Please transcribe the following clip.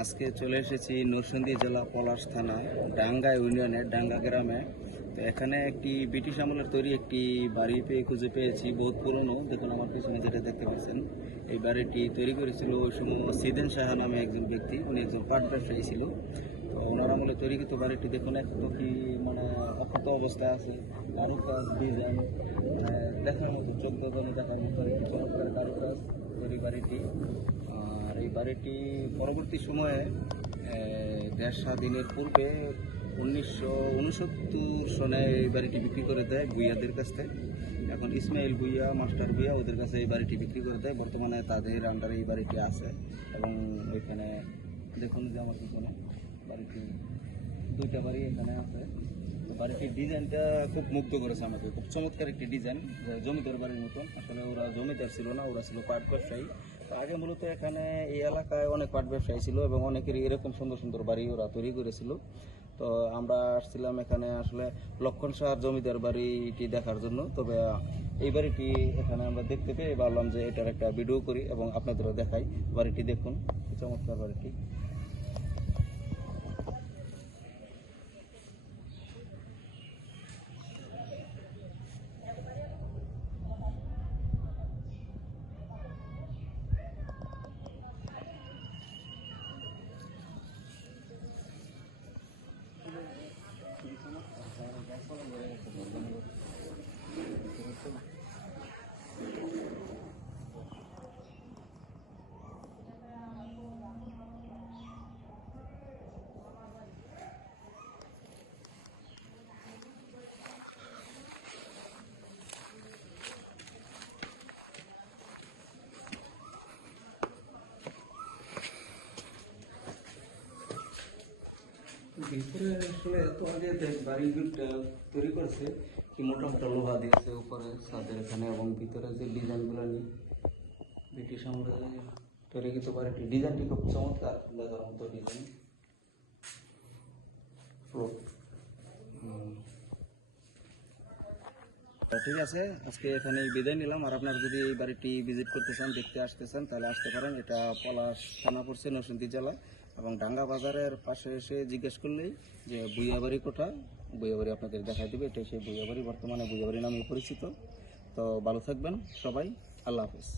আজকে চলে এসেছি নরসিংদী জেলা পলাশ থানা, ডাঙ্গা ইউনিয়নের ডাঙ্গা গ্রামে। তো এখানে একটি ব্রিটিশ আমলের তৈরি একটি বাড়ি পেয়ে খুঁজে পেয়েছি, বহুত পুরনো। দেখুন আমার পিছনে যেটা দেখতে পাচ্ছেন, এই বাড়িটি তৈরি করেছিল ওই সময় সিদেন সাহা নামে একজন ব্যক্তি, উনি একজন পাট ব্যবসায়ী ছিল। তো ওনার আমলে তৈরিকৃত বাড়িটি দেখুন একটু কি মানে অক্ষত অবস্থায় আছে কারুকাজ ডিজাইন দেখার মতো চোখ দেখার মতো একটি চমৎকার কারুকাজ তৈরি বাড়িটি আর বাড়িটি পরবর্তী সময়ে দেশ স্বাধীনের পূর্বে উনিশশো উনসত্তর সনে এই বাড়িটি বিক্রি করে দেয় ভুইয়াদের কাছ থেকে। এখন ইসমাইল ভুইয়া মাস্টার ভুইয়া ওদের কাছে এই বাড়িটি বিক্রি করে দেয়। বর্তমানে তাদের আন্ডারে এই বাড়িটি আছে এবং ওইখানে দেখুন যে আমার পিছনে বাড়িটি দুইটা বাড়ি এখানে আছে। বাড়িটির ডিজাইনটা খুব মুগ্ধ করেছে আমাকে। খুব চমৎকার একটি ডিজাইন জমিদার বাড়ির মতন। আসলে ওরা জমিদার ছিল না, ওরা ছিল পাট ব্যবসায়ী। আগে মূলত এখানে এই এলাকায় অনেক পাট ব্যবসায়ী ছিল এবং অনেকেরই এরকম সুন্দর সুন্দর বাড়ি ওরা তৈরি করেছিল। তো আমরা আসছিলাম এখানে আসলে লক্ষণ সাহার জমিদার বাড়িটি দেখার জন্য। তবে এই বাড়িটি এখানে আমরা দেখতে পেয়ে ভাবলাম যে এটার একটা ভিডিও করি এবং আপনাদেরও দেখাই। বাড়িটি দেখুন চমৎকার বাড়িটি। ভিতরে আসলে এত আগে বাড়িটা তৈরি করছে কি মোটা মোটা লোহা দিয়েছে উপরে, ছাদের এখানে, এবং ভিতরে যে ডিজাইনগুলো নিয়ে ব্রিটিশ আমরা তৈরি করতে পারে ডিজাইনটি খুব চমৎকার মতো ডিজাইন। ঠিক আছে, আজকে এখানে বিদায় নিলাম। আর আপনার যদি এই বাড়িটি ভিজিট করতে চান, দেখতে আসতে চান তাহলে আসতে পারেন। এটা পলাশ থানা পড়ছে নরসিংদী জেলা এবং ডাঙ্গা বাজারের পাশে এসে জিজ্ঞেস করলেই যে বুইয়াবাড়ি কোঠা বুইয়াবাড়ি আপনাদের দেখা দেবে। এটাই সেই বুইয়াবাড়ি। বর্তমানে বুইয়াবাড়ি নামে পরিচিত। তো ভালো থাকবেন সবাই। আল্লাহ হাফিজ।